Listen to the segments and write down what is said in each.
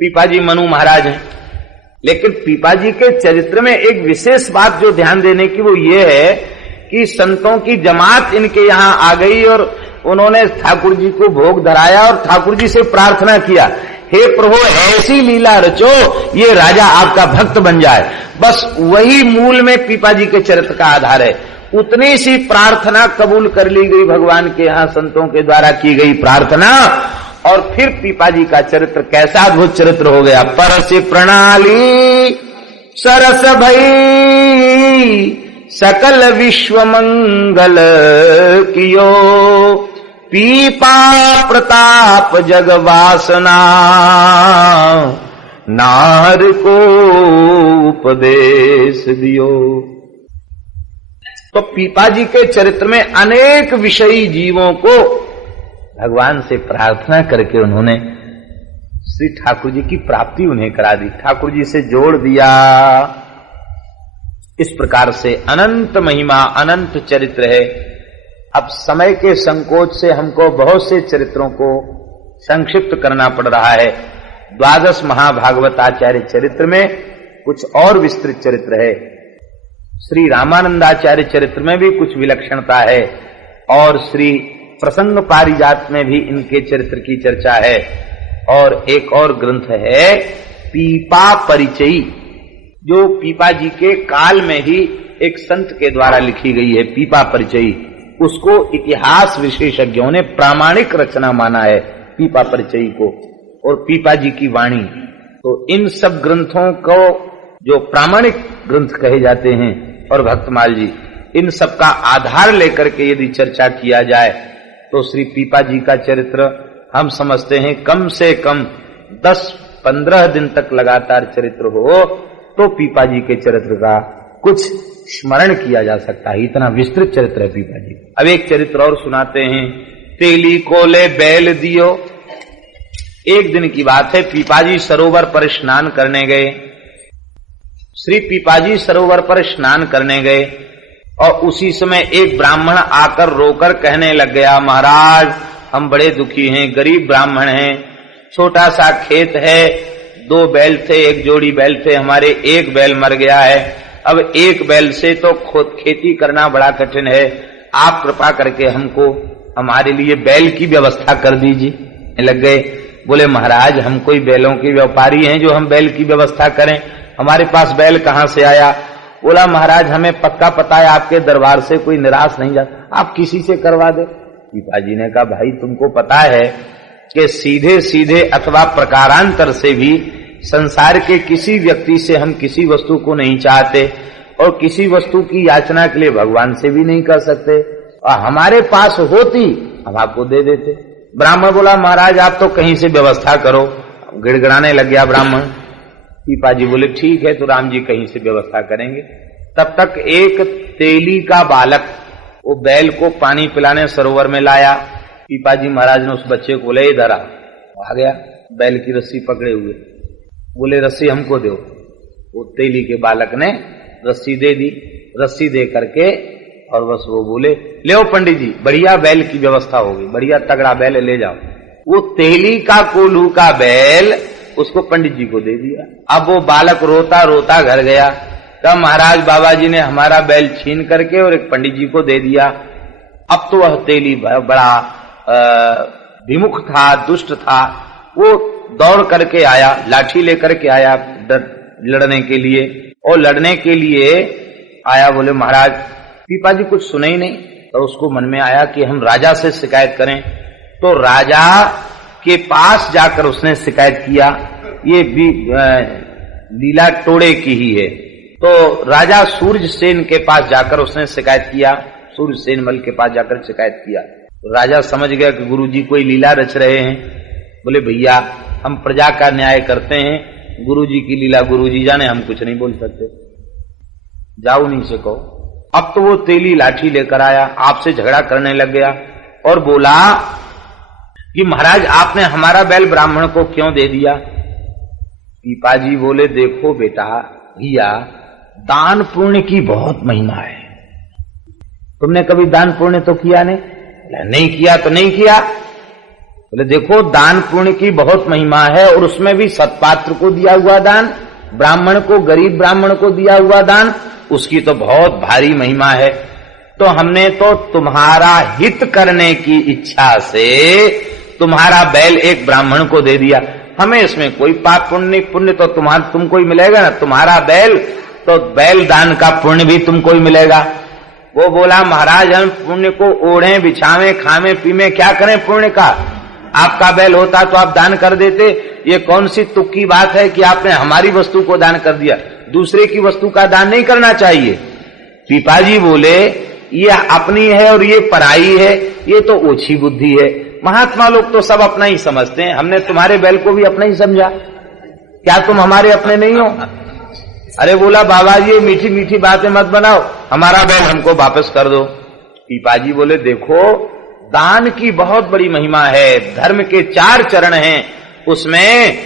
पीपाजी मनु महाराज हैं। लेकिन पीपाजी के चरित्र में एक विशेष बात जो ध्यान देने की वो ये है कि संतों की जमात इनके यहाँ आ गई और उन्होंने ठाकुर जी को भोग धराया और ठाकुर जी से प्रार्थना किया, हे प्रभु ऐसी लीला रचो ये राजा आपका भक्त बन जाए। बस वही मूल में पीपाजी के चरित्र का आधार है। उतनी सी प्रार्थना कबूल कर ली गई भगवान के यहाँ संतों के द्वारा की गई प्रार्थना, और फिर पीपाजी का चरित्र कैसा अद्भुत चरित्र हो गया। परस प्रणाली सरस भई सकल विश्व मंगल कियो, पीपा प्रताप जग वासना नार को उपदेश दियो। तो पीपाजी के चरित्र में अनेक विषयी जीवों को भगवान से प्रार्थना करके उन्होंने श्री ठाकुर जी की प्राप्ति उन्हें करा दी, ठाकुर जी से जोड़ दिया। इस प्रकार से अनंत महिमा अनंत चरित्र है। अब समय के संकोच से हमको बहुत से चरित्रों को संक्षिप्त करना पड़ रहा है। द्वादश महाभागवताचार्य चरित्र में कुछ और विस्तृत चरित्र है, श्री रामानंदाचार्य चरित्र में भी कुछ विलक्षणता है, और श्री प्रसंग पारिजात में भी इनके चरित्र की चर्चा है। और एक और ग्रंथ है पीपा परिचयी, जो पीपा जी के काल में ही एक संत के द्वारा लिखी गई है, पीपा परिचयी। उसको इतिहास विशेषज्ञों ने प्रामाणिक रचना माना है, पीपा परिचयी को, और पीपा जी की वाणी। तो इन सब ग्रंथों को जो प्रामाणिक ग्रंथ कहे जाते हैं, और भक्तमाल जी, इन सब का आधार लेकर के यदि चर्चा किया जाए तो श्री पीपा जी का चरित्र हम समझते हैं कम से कम 10-15 दिन तक लगातार चरित्र हो तो पीपा जी के चरित्र का कुछ स्मरण किया जा सकता है, इतना विस्तृत चरित्र है पीपा जी। अब एक चरित्र और सुनाते हैं, तेली कोले बैल दियो। एक दिन की बात है, पीपाजी सरोवर पर स्नान करने गए। श्री पीपाजी सरोवर पर स्नान करने गए और उसी समय एक ब्राह्मण आकर रोकर कहने लग गया, महाराज हम बड़े दुखी हैं, गरीब ब्राह्मण हैं, छोटा सा खेत है, 2 बैल थे, एक जोड़ी बैल थे हमारे, एक बैल मर गया है, अब एक बैल से तो खेती करना बड़ा कठिन है, आप कृपा करके हमको हमारे लिए बैल की व्यवस्था कर दीजिए। लग गए, बोले महाराज हम कोई बैलों के व्यापारी हैं जो हम बैल की व्यवस्था करें, हमारे पास बैल कहां से आया। बोला महाराज हमें पक्का पता है आपके दरबार से कोई निराश नहीं जाता, आप किसी से करवा दे। पीपाजी ने कहा भाई तुमको पता है कि सीधे सीधे अथवा प्रकारांतर से भी संसार के किसी व्यक्ति से हम किसी वस्तु को नहीं चाहते, और किसी वस्तु की याचना के लिए भगवान से भी नहीं कर सकते, और हमारे पास होती हम आपको दे देते। ब्राह्मण बोला महाराज आप तो कहीं से व्यवस्था करो। गिड़गिड़ाने लग गया ब्राह्मण। पीपाजी बोले ठीक है, तो राम जी कहीं से व्यवस्था करेंगे। तब तक एक तेली का बालक वो बैल को पानी पिलाने सरोवर में लाया। पीपाजी महाराज ने उस बच्चे को ले इधर आ गया, बैल की रस्सी पकड़े हुए, बोले रस्सी हमको दो। वो तेली के बालक ने रस्सी दे दी, रस्सी दे करके और बस वो बोले ले आओ पंडित जी, बढ़िया बैल की व्यवस्था होगी, बढ़िया तगड़ा बैल ले जाओ। वो तेली का कोल्हू का बैल उसको पंडित जी को दे दिया। अब वो बालक रोता रोता घर गया, तब महाराज बाबा जी ने हमारा बैल छीन करके और एक पंडित जी को दे दिया। अब तो वह तेली बड़ा विमुख था, दुष्ट था, वो दौड़ करके आया, लाठी लेकर के आया लड़ने के लिए, और लड़ने के लिए आया। बोले महाराज पीपाजी कुछ सुने ही नहीं, तो उसको मन में आया कि हम राजा से शिकायत करें। तो राजा के पास जाकर उसने शिकायत किया, ये भी लीला टोड़े की ही है। तो राजा सूर्यसेन के पास जाकर उसने शिकायत किया, सूर्यसेन मल के पास जाकर शिकायत किया। तो राजा समझ गया कि गुरुजी कोई लीला रच रहे हैं। बोले भैया हम प्रजा का न्याय करते हैं, गुरुजी की लीला गुरुजी जाने, हम कुछ नहीं बोल सकते, जाओ नहीं से कहो। अब तो वो तेली लाठी लेकर आया, आपसे झगड़ा करने लग गया और बोला कि महाराज आपने हमारा बैल ब्राह्मण को क्यों दे दिया। पीपाजी बोले देखो बेटा भैया, दान पुण्य की बहुत महिमा है, तुमने कभी दान पुण्य तो किया नहीं? नहीं किया तो नहीं किया, बोले देखो दान पुण्य की बहुत महिमा है, और उसमें भी सत्पात्र को दिया हुआ दान, ब्राह्मण को, गरीब ब्राह्मण को दिया हुआ दान, उसकी तो बहुत भारी महिमा है। तो हमने तो तुम्हारा हित करने की इच्छा से तुम्हारा बैल एक ब्राह्मण को दे दिया, हमें इसमें कोई पाप पुण्य नहीं, पुण्य तो तुमको ही मिलेगा ना, तुम्हारा बैल तो बैल दान का पुण्य भी तुमको ही मिलेगा। वो बोला महाराज हम पुण्य को ओढ़े बिछावे खावे पीवे क्या करें पुण्य का, आपका बैल होता तो आप दान कर देते, ये कौन सी तुक्की बात है कि आपने हमारी वस्तु को दान कर दिया, दूसरे की वस्तु का दान नहीं करना चाहिए। पीपाजी बोले ये अपनी है और ये पराई है, ये तो ओछी बुद्धि है, महात्मा लोग तो सब अपना ही समझते हैं, हमने तुम्हारे बैल को भी अपना ही समझा, क्या तुम हमारे अपने नहीं हो? अरे बोला बाबा जी मीठी मीठी बातें मत बनाओ, हमारा बैल हमको वापस कर दो। पीपाजी बोले देखो दान की बहुत बड़ी महिमा है, धर्म के 4 चरण हैं, उसमें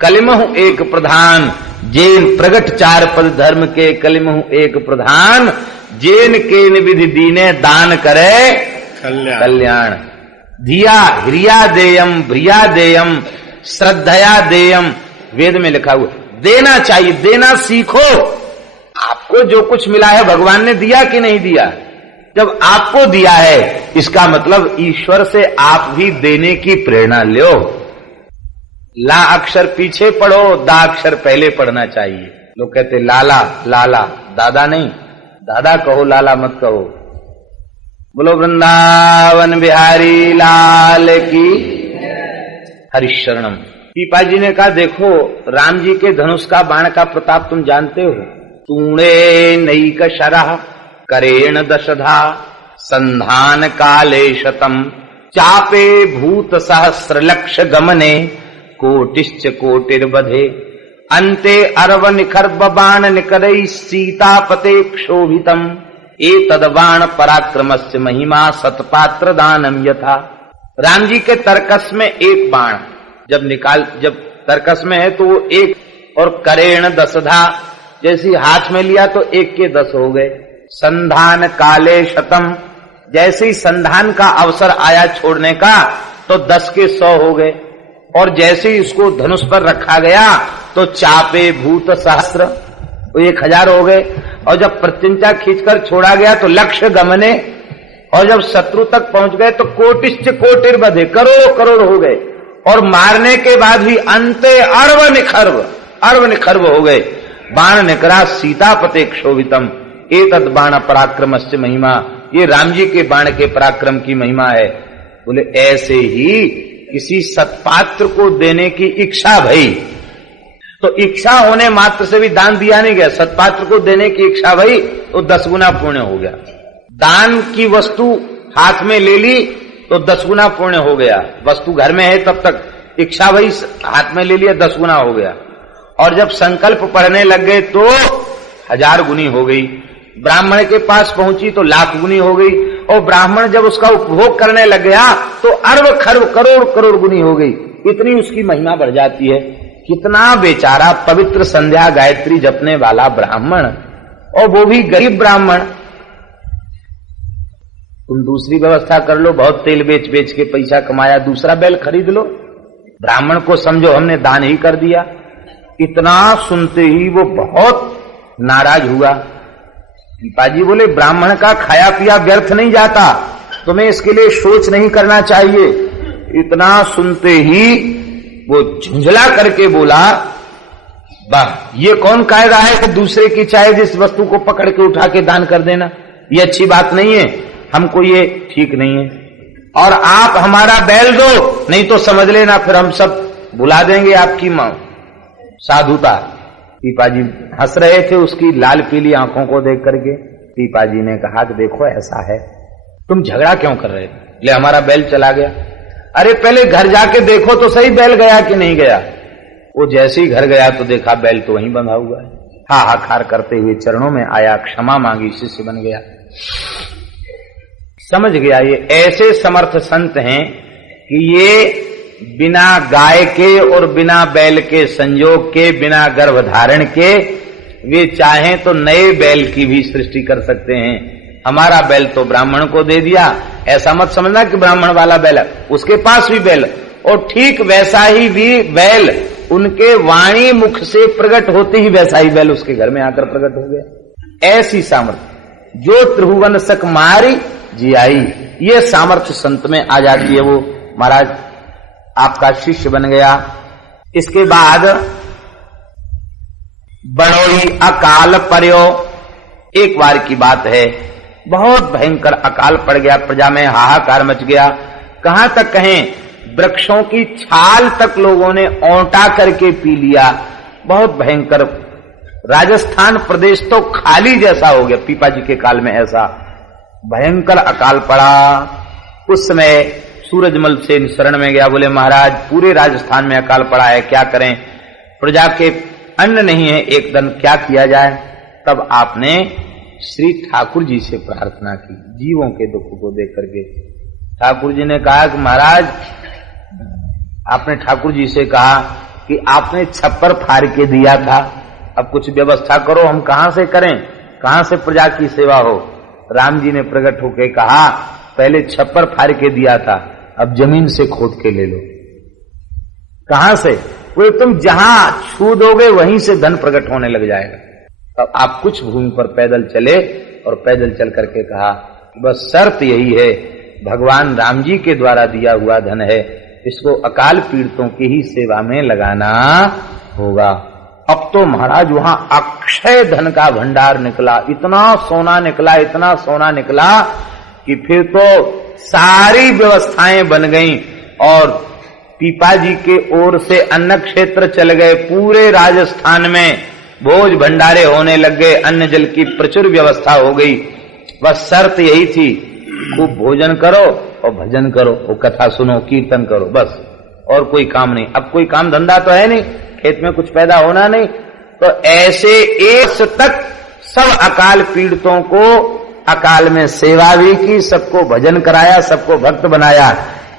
कलिमहु एक प्रधान, जेन प्रगट 4 पद धर्म के कलिमहु एक प्रधान, जेन के विधि दीने दान करे कल्याण। धिया ह्रिया देयम भ्रिया देयम श्रद्धया देयम, वेद में लिखा हुआ देना चाहिए, देना सीखो। आपको जो कुछ मिला है भगवान ने दिया कि नहीं दिया? जब आपको दिया है इसका मतलब ईश्वर से आप भी देने की प्रेरणा लो। ला अक्षर पीछे पढ़ो, दा अक्षर पहले पढ़ना चाहिए। लोग कहते लाला लाला, दादा नहीं, दादा कहो लाला मत कहो। बोलो वृंदावन बिहारी लाल की हरिशरणम। पीपाजी ने कहा देखो राम जी के धनुष का बाण का प्रताप तुम जानते हो, तूणे नैक शरः करेण दशधा संधान काले शतम चापे भूत सहस्र लक्ष्य गमने कोटिश्च कोटिर्बधे अन्ते अर्व निखर्ब बाण निकरैः सीतापते क्षोभितम एतद् बाण पराक्रमस्य महिमा सतपात्र दानम यथा। राम जी के तरकस में एक बाण जब तरकस में है तो वो एक, और करेण दशधा जैसी हाथ में लिया तो 1 के 10 हो गए। संधान काले शतम, जैसे ही संधान का अवसर आया छोड़ने का तो 10 के 100 हो गए, और जैसे ही उसको धनुष पर रखा गया तो चापे भूत सहस्र, तो 1000 हो गए, और जब प्रत्यंचा खींचकर छोड़ा गया तो लक्ष्य गमने, और जब शत्रु तक पहुंच गए तो कोटिश्च कोटिर्बधे, करोड़ करोड़ हो गए, और मारने के भी भी अंते अर्व निखर्व हो गए। बाण निकरा सीतापते क्षोभितम एतद् बाण पराक्रमस्य महिमा, ये राम जी के बाण के पराक्रम की महिमा है। बोले ऐसे ही किसी सत्पात्र को देने की इच्छा भई, तो इच्छा होने मात्र से भी दान दिया नहीं गया, सत्पात्र को देने की इच्छा भई तो 10 गुना पुण्य हो गया। दान की वस्तु हाथ में ले ली तो 10 गुना पुण्य हो गया, वस्तु घर में है तब तक, इच्छा भई हाथ में ले लिया 10 गुना हो गया, और जब संकल्प पढ़ने लग गए तो 1000 गुनी हो गई, ब्राह्मण के पास पहुंची तो लाख गुनी हो गई, और ब्राह्मण जब उसका उपभोग करने लग गया तो अर्व खर्व करोड़ करोड़ गुनी हो गई, इतनी उसकी महिमा बढ़ जाती है। कितना बेचारा पवित्र संध्या गायत्री जपने वाला ब्राह्मण, और वो भी गरीब ब्राह्मण। तुम दूसरी व्यवस्था कर लो, बहुत तेल बेच बेच के पैसा कमाया, दूसरा बैल खरीद लो, ब्राह्मण को समझो हमने दान ही कर दिया। इतना सुनते ही वो बहुत नाराज हुआ। पिताजी बोले ब्राह्मण का खाया पिया व्यर्थ नहीं जाता, तुम्हें इसके लिए सोच नहीं करना चाहिए। इतना सुनते ही वो झुंझला करके बोला वाह ये कौन कायदा है कि दूसरे की चाहे जिस वस्तु को पकड़ के उठा के दान कर देना, ये अच्छी बात नहीं है, हमको ये ठीक नहीं है, और आप हमारा बैल दो नहीं तो समझ लेना फिर हम सब बुला देंगे आपकी मां साधुता। पीपाजी हंस रहे थे उसकी लाल पीली आंखों को देख करके। पीपाजी ने कहा कि देखो ऐसा है, तुम झगड़ा क्यों कर रहे थे? ले हमारा बैल चला गया। अरे पहले घर जाके देखो तो सही बैल गया कि नहीं गया। वो जैसे ही घर गया तो देखा बैल तो वहीं बंधा हुआ है। हाहाकार करते हुए चरणों में आया, क्षमा मांगी, शिष्य बन गया। समझ गया ये ऐसे समर्थ संत हैं कि ये बिना गाय के और बिना बैल के संयोग के, बिना गर्भ धारण के, वे चाहें तो नए बैल की भी सृष्टि कर सकते हैं। हमारा बैल तो ब्राह्मण को दे दिया, ऐसा मत समझना कि ब्राह्मण वाला बैल है, उसके पास भी बैल, और ठीक वैसा ही भी बैल उनके वाणी मुख से प्रकट होते ही वैसा ही बैल उसके घर में आकर प्रकट हो गया। ऐसी सामर्थ्य जो त्रिभुवन सक मारी जियाई, ये सामर्थ्य संत में आ जाती है। वो महाराज आपका शिष्य बन गया। इसके बाद बड़ोई अकाल पर्यो, एक बार की बात है, बहुत भयंकर अकाल पड़ गया, प्रजा में हाहाकार मच गया। कहां तक कहें, वृक्षों की छाल तक लोगों ने औंटा करके पी लिया। बहुत भयंकर, राजस्थान प्रदेश तो खाली जैसा हो गया। पीपा जी के काल में ऐसा भयंकर अकाल पड़ा। उस समय सूरजमल से शरण में गया, बोले महाराज पूरे राजस्थान में अकाल पड़ा है, क्या करें, प्रजा के अन्न नहीं है, एक दिन क्या किया जाए। तब आपने श्री ठाकुर जी से प्रार्थना की, जीवों के दुख को देख करके। ठाकुर जी ने कहा कि महाराज, आपने ठाकुर जी से कहा कि आपने छप्पर फाड़ के दिया था, अब कुछ व्यवस्था करो, हम कहां से करें, कहां से प्रजा की सेवा हो। राम जी ने प्रकट होकर कहा, पहले छप्पर फाड़ के दिया था, अब जमीन से खोद के ले लो। कहां से? वो तुम जहां छू दोगे वहीं से धन प्रकट होने लग जाएगा। तब आप कुछ भूमि पर पैदल चले और पैदल चल करके कहा, बस शर्त यही है, भगवान राम जी के द्वारा दिया हुआ धन है, इसको अकाल पीड़ितों की ही सेवा में लगाना होगा। अब तो महाराज वहां अक्षय धन का भंडार निकला, इतना सोना निकला, इतना सोना निकला कि फिर तो सारी व्यवस्थाएं बन गईं और पीपा जी के ओर से अन्न क्षेत्र चल गए। पूरे राजस्थान में भोज भंडारे होने लग गए, अन्न जल की प्रचुर व्यवस्था हो गई। बस शर्त यही थी, खूब भोजन करो और भजन करो, वो कथा सुनो, कीर्तन करो, बस और कोई काम नहीं। अब कोई काम धंधा तो है नहीं, खेत में कुछ पैदा होना नहीं, तो ऐसे एक तक सब अकाल पीड़ितों को अकाल में सेवा भी की, सबको भजन कराया, सबको भक्त बनाया।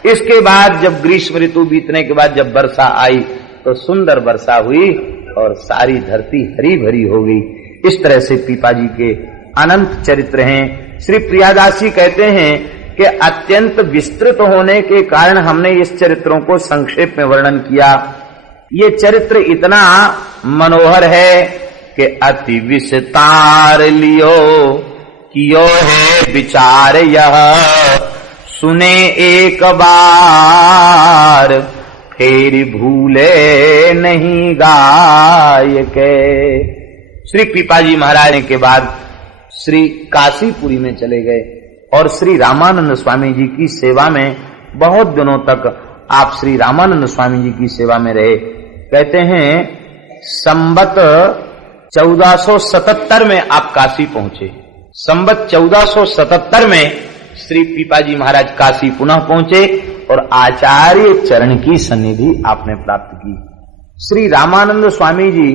इसके बाद जब ग्रीष्म ऋतु बीतने के बाद जब वर्षा आई तो सुंदर वर्षा हुई और सारी धरती हरी भरी हो गई। इस तरह से पीपा जी के अनंत चरित्र हैं। श्री प्रियादासी कहते हैं कि अत्यंत विस्तृत होने के कारण हमने इस चरित्रों को संक्षेप में वर्णन किया। ये चरित्र इतना मनोहर है कि अति विस्तार लियो कियो है विचार, यह सुने एक बार फिर भूले नहीं गाय के। श्री पीपाजी महाराज के बाद श्री काशीपुरी में चले गए और श्री रामानंद स्वामी जी की सेवा में बहुत दिनों तक आप श्री रामानंद स्वामी जी की सेवा में रहे। कहते हैं संवत 1477 में आप काशी पहुंचे। संवत 1477 में श्री पीपाजी महाराज काशी पुनः पहुंचे और आचार्य चरण की सन्निधि आपने प्राप्त की। श्री रामानंद स्वामी जी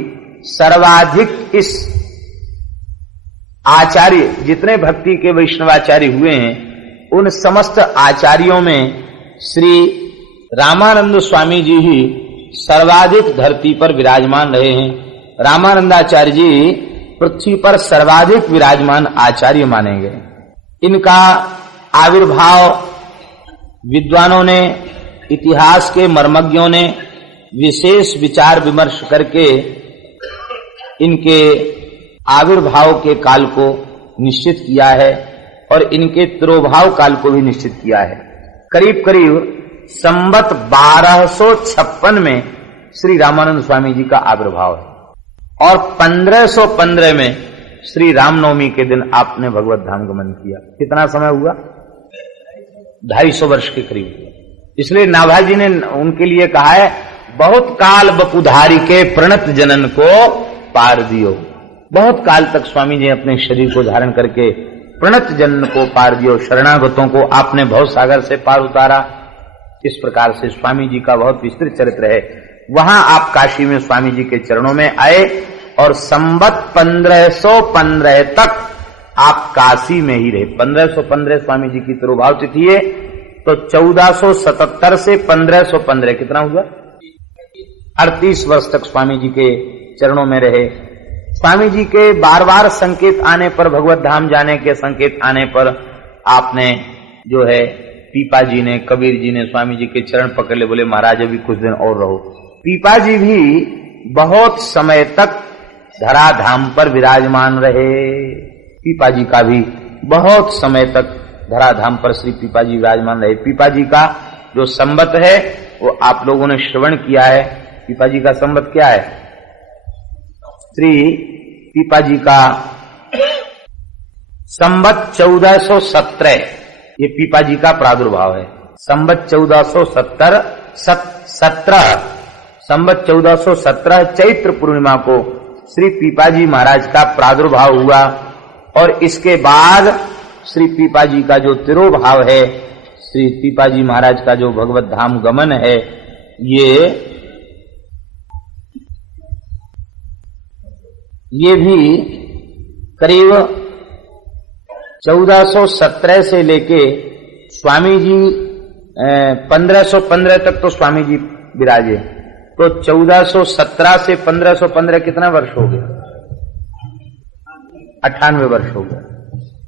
सर्वाधिक इस आचार्य, जितने भक्ति के वैष्णवाचार्य हुए हैं, उन समस्त आचार्यों में श्री रामानंद स्वामी जी ही सर्वाधिक धरती पर विराजमान रहे हैं। रामानंदाचार्य जी पृथ्वी पर सर्वाधिक विराजमान आचार्य माने गए। इनका आविर्भाव विद्वानों ने, इतिहास के मर्मज्ञों ने विशेष विचार विमर्श करके इनके आविर्भाव के काल को निश्चित किया है और इनके तिरोभाव काल को भी निश्चित किया है। करीब करीब संवत 1256 में श्री रामानंद स्वामी जी का आविर्भाव है और 1515 में श्री रामनवमी के दिन आपने भगवत धाम गमन किया। कितना समय हुआ? 250 वर्ष के करीब हुआ। इसलिए नाभाजी ने उनके लिए कहा है, बहुत काल बपुधारी के प्रणत जनन को पार दियो। बहुत काल तक स्वामी जी अपने शरीर को धारण करके प्रणत जनन को पार दियो, शरणागतों को आपने भव सागर से पार उतारा। इस प्रकार से स्वामी जी का बहुत विस्तृत चरित्र है। वहां आप काशी में स्वामी जी के चरणों में आए और संवत 1515 तक आप काशी में ही रहे। 1515 स्वामी जी की तिरुभाव तिथि है, तो 1477 से 1515 कितना हुआ? 38 वर्ष तक स्वामी जी के चरणों में रहे। स्वामी जी के बार बार संकेत आने पर, भगवत धाम जाने के संकेत आने पर आपने जो है पीपा जी ने, कबीर जी ने स्वामी जी के चरण पकड़ ले, बोले महाराज अभी कुछ दिन और रहो। पीपा जी भी बहुत समय तक धराधाम पर विराजमान रहे। पीपा जी का भी बहुत समय तक धराधाम पर श्री पीपा जी विराजमान रहे। पीपा जी का जो संवत है वो आप लोगों ने श्रवण किया है। पीपा जी का संवत क्या है? श्री पीपा जी का संवत 1417, ये पीपा जी का प्रादुर्भाव है। संवत 1417 संवत 1417 चैत्र पूर्णिमा को श्री पीपा जी महाराज का प्रादुर्भाव हुआ और इसके बाद श्री पीपा जी का जो तिरोभाव है, श्री पीपा जी महाराज का जो भगवत धाम गमन है, ये भी करीब 1417 से लेके स्वामी जी 1515 तक तो स्वामी जी विराजे। तो 1417 से 1515 कितना वर्ष हो गया? 98 वर्ष हो गया।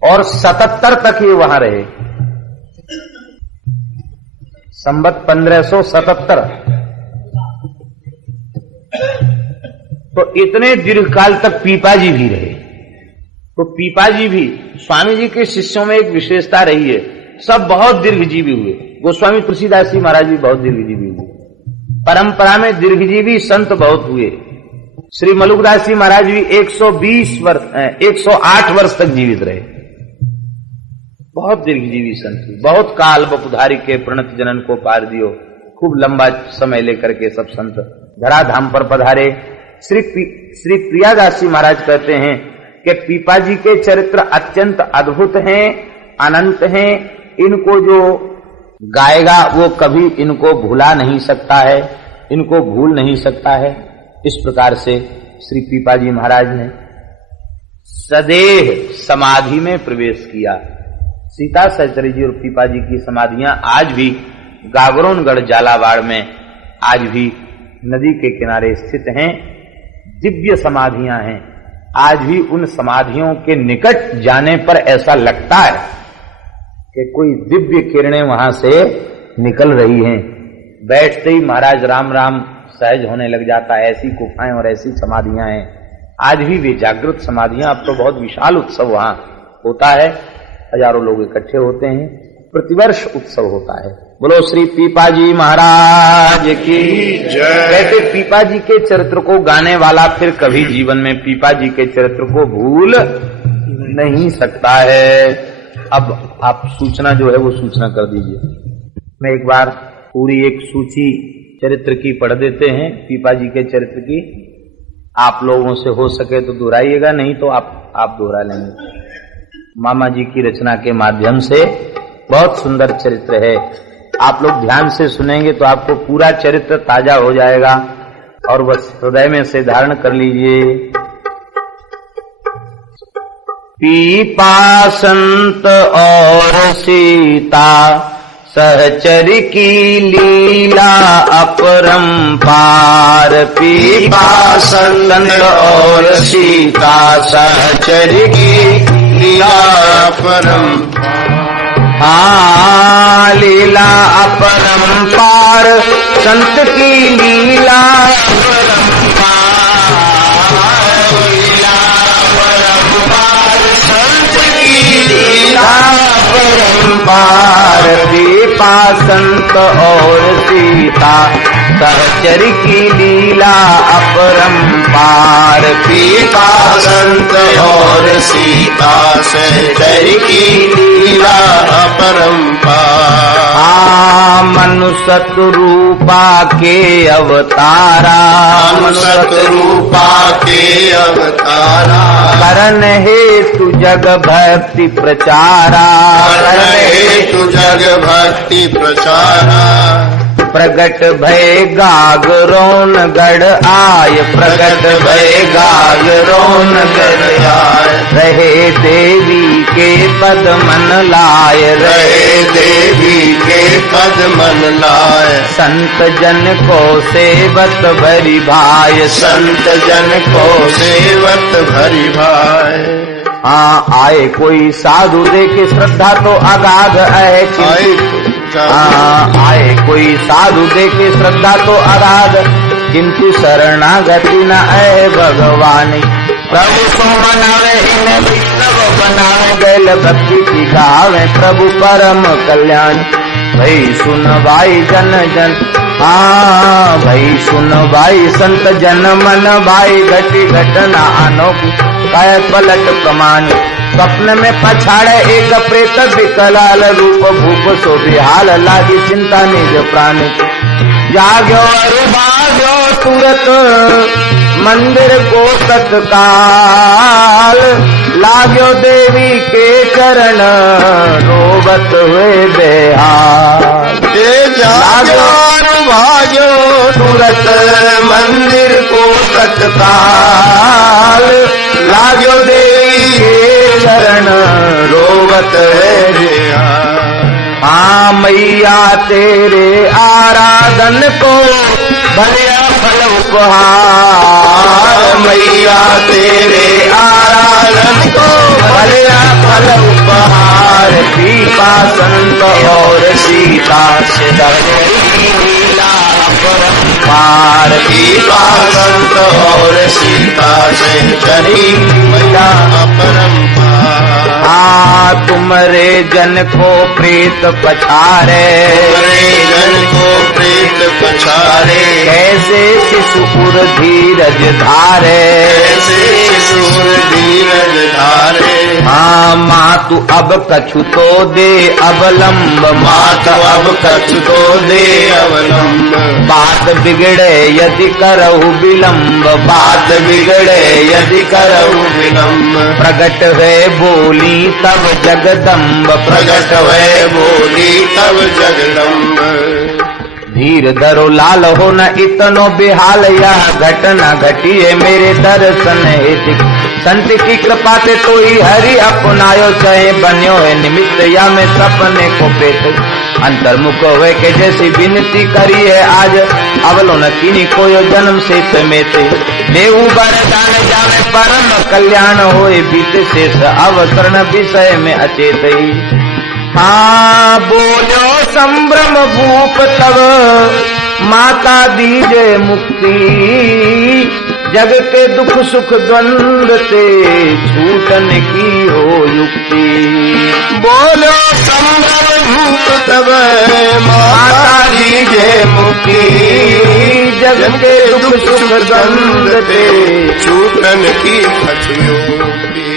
और 77 तक ये वहां रहे, संवत 1577। तो इतने दीर्घ काल तक पीपा जी भी रहे। तो पीपा जी भी स्वामी जी के शिष्यों में एक विशेषता रही है, सब बहुत दीर्घजीवी हुए। गोस्वामी तुलसीदास जी महाराज भी बहुत दीर्घजीवी हुए। परंपरा में दीर्घजीवी संत बहुत हुए। श्री मलुकदास जी महाराज भी 108 वर्ष तक जीवित रहे। बहुत दीर्घजीवी संत हुए। बहुत काल बपुधारी के प्रणत जनन को पार दियो। खूब लंबा समय लेकर के सब संत धराधाम पर पधारे। श्री प्रियादास जी महाराज कहते हैं कि पीपा जी के चरित्र अत्यंत अद्भुत हैं, अनंत हैं। इनको जो गाएगा वो कभी इनको भुला नहीं सकता है, इनको भूल नहीं सकता है। इस प्रकार से श्री पीपा जी महाराज ने सदेह समाधि में प्रवेश किया। सीता सहचरी जी और पीपा जी की समाधियां आज भी गागरोनगढ़ झालावाड़ में आज भी नदी के किनारे स्थित हैं। दिव्य समाधियां हैं। आज भी उन समाधियों के निकट जाने पर ऐसा लगता है कि कोई दिव्य किरणें वहां से निकल रही हैं। बैठते ही महाराज राम राम सहज होने लग जाता है। ऐसी गुफाएं और ऐसी समाधियां हैं। आज भी वे जागृत समाधियां। अब तो बहुत विशाल उत्सव वहां होता है, हजारों लोग इकट्ठे होते हैं, प्रतिवर्ष उत्सव होता है। बोलो श्री पीपा जी महाराज की जय। कहते पीपा जी के चरित्र को गाने वाला फिर कभी जीवन में पीपा जी के चरित्र को भूल नहीं सकता है। अब आप सूचना जो है वो सूचना कर दीजिए। मैं एक बार पूरी एक सूची चरित्र की पढ़ देते हैं, पीपा जी के चरित्र की। आप लोगों से हो सके तो दोहराइएगा, नहीं तो आप दोहरा लेंगे। मामा जी की रचना के माध्यम से बहुत सुंदर चरित्र है। आप लोग ध्यान से सुनेंगे तो आपको पूरा चरित्र ताजा हो जाएगा और बस हृदय में से धारण कर लीजिए। पीपा संत और सीता सहचर की लीला अपरंपार। पीपा संत और सीता सहचर की लीला अपरंपार। हाँ, लीला अपरंपार संत की लीला अपरंपार। पीपा संत और सीता सहचर की लीला अपरंपार। पीपा संत और सीता सहचर की लीला अपरंपार। मनुष्य रूपा के अवतारा। मनुष्य रूपा के अवतारा। करण हेतु जग भक्ति प्रचारा। करण हेतु जग भक्ति प्रचारा। प्रगट भय गागरोन गढ़ आय। प्रगट भय गागरोन गढ़ आय। रहे देवी के पद मन लाय। रहे देवी के पद मन लाय। संत जन को सेवत भरी भाय। संत जन को सेवत भरी भाय। आए कोई साधु देखे श्रद्धा तो अगाध है आए कोई साधु देखे श्रद्धा तो अगाध किंतु शरणागति न है भगवान प्रभु को मनावे इन्हें विष्णु बनावे गैल भक्ति की गावे प्रभु परम कल्याण भई सुन भाई जन जन भई सुन भाई संत जन मन भाई घटी घटना अनोखी काय पलट प्रमाण स्वप्न में पछाड़े एक प्रेत विकलाल रूप भूप सो बिहाल लागी चिंता निज प्राण जाग्यो अरे भाग्यो तुरत मंदिर को तत्काल लाग्यो देवी के चरण रोबत हुए बेहाल जाग्यो भाग्यो तुरत मंदिर को तत्काल लाग्यो देवी के चरण रोबत हुए बेहाल मैया तेरे आराधन को भलिया फल उपहार मैया तेरे आराधन को भलिया फल उपहार पीपा संत और सीता से लीला परम्पार पीपा संत और सीता से चली मैया परम्पार तुमरे जन को प्रीत पछारे जन को प्रीत पछारे कैसे शिशुपुर धीरज धारे कैसे शिशुपुर धीरज धारे माँ तू अब कछु तो दे अवलंब मात अब कछु तो दे अवलंब बात बिगड़े यदि करहु विलंब बात बिगड़े यदि करहु विलंब प्रगट है बोली तब जगदम्ब प्रगट है बोली तब जगदम्ब धीर धरो लाल हो न इतनो बेहाल यह घटना घटी है मेरे दर्शन हेतु संत की कृपा से तो ही हरि अपनायो चाहे बन्यो है निमित्त या में सपने को पेट अंतर्मुख हुए के जैसी विनती करी है आज अवलो न कीनी कोयो जन्म से में थे देऊ वरदान जावे परम कल्याण होए बीते शेष अवसरण विषय में अचेत ही बोलो संभ्रम भूप तब माता दीजे मुक्ति जग के दुख सुख द्वंद्व से छूटन की हो युक्ति बोलो संभ्रम भूप तब माता दीजे मुक्ति जग के दुख सुख द्वंद्व से छूटन की युक्ति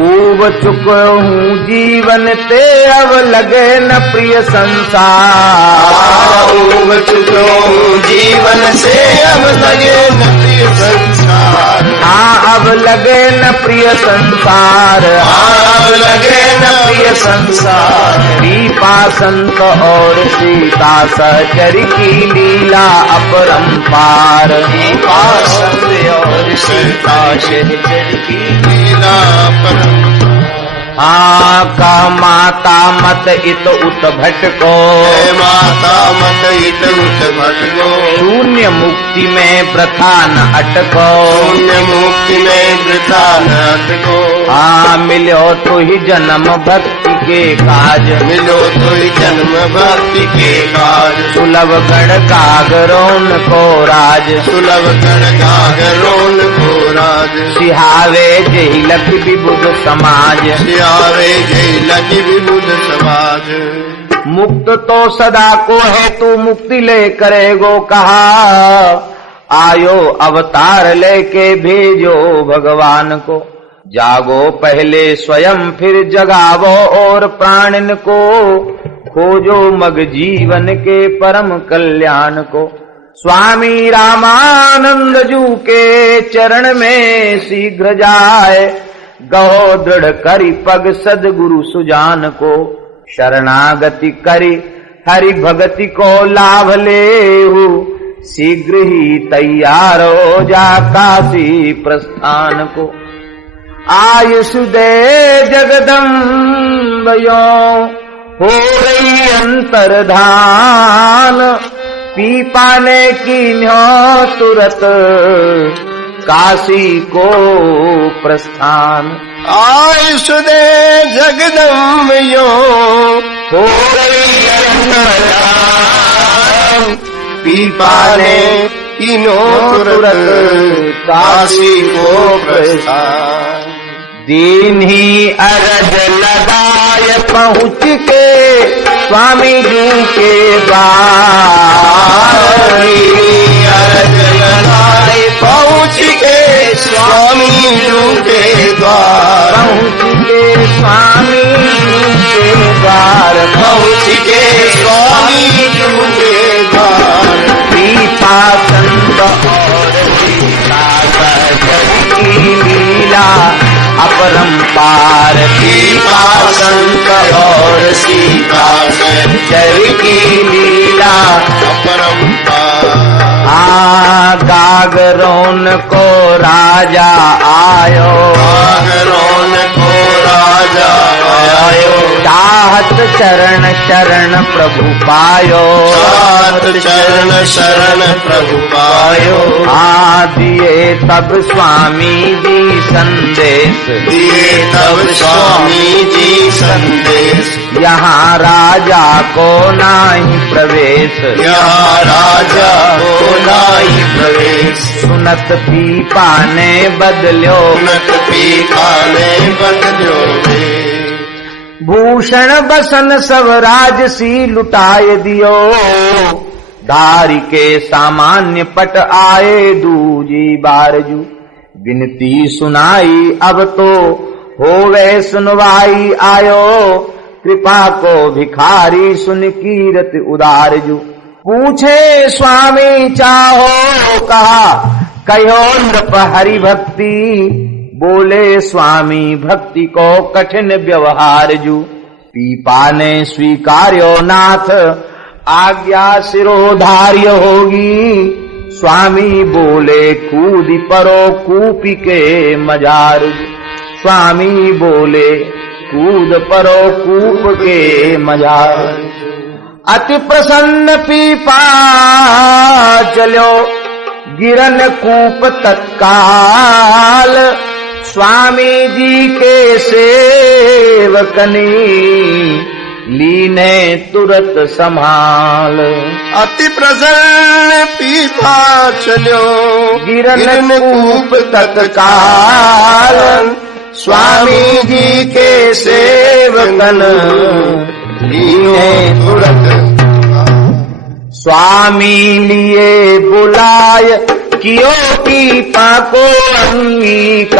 ऊब चुको हूँ जीवन ते अब लगे न प्रिय संसार ऊब चुको हूँ जीवन से अब लगे न प्रिय संसार अब लगे न प्रिय संसार अब लगे न प्रिय संसार दीपा संत और सीता सहचरी की लीला अपरंपार दीपा संत और सीता सहचरी की लीला अपरंपार का माता मत इत उत भटको माता मत इत उत भटको शून्य मुक्ति में प्रथा न अटको शून्य मुक्ति में प्रथा न अटको मिलो तो ही जन्म भक्ति के काज मिलो तो ही जन्म भक्ति के काज सुलभ गढ़ कागरोन को राज सुलभ गढ़ कागरोन को राज सिहावे जही लखी विबुध समाज सिहावे जही लखी विबुध समाज मुक्त तो सदा को है तू मुक्ति ले करेगो कहा आयो अवतार लेके भेजो भगवान को जागो पहले स्वयं फिर जगावो और प्राणन को खोजो मग जीवन के परम कल्याण को स्वामी रामानंद जू के चरण में शीघ्र जाए गहो दृढ़ करी पग सदगुरु सुजान को शरणागति करी हरि भगति को लाभ लेहु शीघ्र ही तैयार हो जा काशी प्रस्थान को आयुष दे जगदम्बयो हो रही अंतर्धान पी पाने की न्यो तुरत काशी को प्रस्थान। आयुषदे जगदम्ब यो हो गई पीपाने किनो तुरत काशी को प्रस्थान। दीन ही अरज लगाए पहुँच के स्वामी जी के द्वार। अरज लगाए पहुँच के स्वामी जी के द्वार। पहुँच के स्वामी जी के द्वार। पहुँच के स्वामी जी के द्वार। पीपा संत और सीता सजग की लीला अपरंपार। पीपा संत और सीता सजग की लीला अपरंपार। गागरोन को राजा आयो। गागरोन को राजा आयो। चाहत चरण शरण प्रभु पायो। चाहत चरण शरण प्रभु पायो। दिए तब स्वामी जी संदेश। दिए तब स्वामी जी संदेश। यहाँ राजा को नाही प्रवेश। यहाँ राजा को नाही प्रवेश। सुनत पीपा ने बदल्यो। सुनत पीपा ने बदल्यो वे। भूषण बसन सब राजसी लुटाए दियो। धारी के सामान्य पट आए दूजी बारजू। विनती सुनाई अब तो होवे सुनवाई आयो। कृपा को भिखारी सुन कीरत उदारजू। पूछे स्वामी चाहो कहा कहो नृप हरि भक्ति। बोले स्वामी भक्ति को कठिन व्यवहार जू। पीपा ने स्वीकार्यो नाथ आज्ञा सिरोधार्य होगी। स्वामी बोले कूदी परो कूपी के मजार। स्वामी बोले कूद परो कूप के मजार। अति प्रसन्न पीपा चलो गिरन कूप तत्काल। स्वामी जी के सेवकनी लीने तुरत संभाल। अति प्रसन्न पीपा चलो गिरन कूप तत्काल। स्वामी जी के सेवकन लीने तुरत। स्वामी लिए बुलाय कियो पीपा को अंगीकार।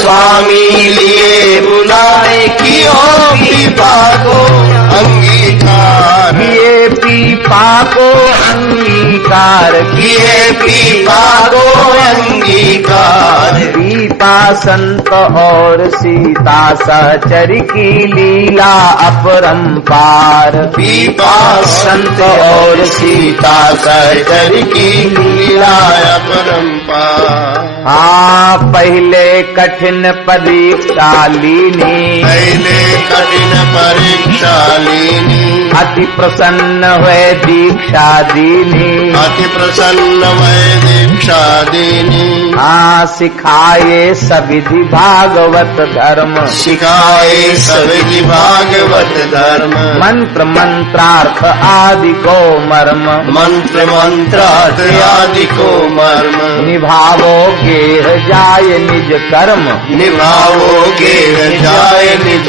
स्वामी लिए बुलाए कियो पीपा को अंगीकार। किए पीपा को अंगीकार। किए पीपा को अंगीकार। पीपा संत और सीता सहचर की लीला अपरंपार। पीपा संत और सीता सहचर की लीला अपरंपार। पहले कठिन परीक्षा लीनी। पहले कठिन परीक्षा लीनी। अति प्रसन्न हुए दीक्षा दीनी। अति प्रसन्न हुए दीक्षा दीनी। सिखाए सविधि भागवत धर्म। सिखाए सविधि भागवत धर्म। मंत्र मंत्रार्थ आदि को मर्म। मंत्र मंत्रार्थ आदि को मर्म। निभावो गेह जाय निज कर्म। निभावो गेह जाय निज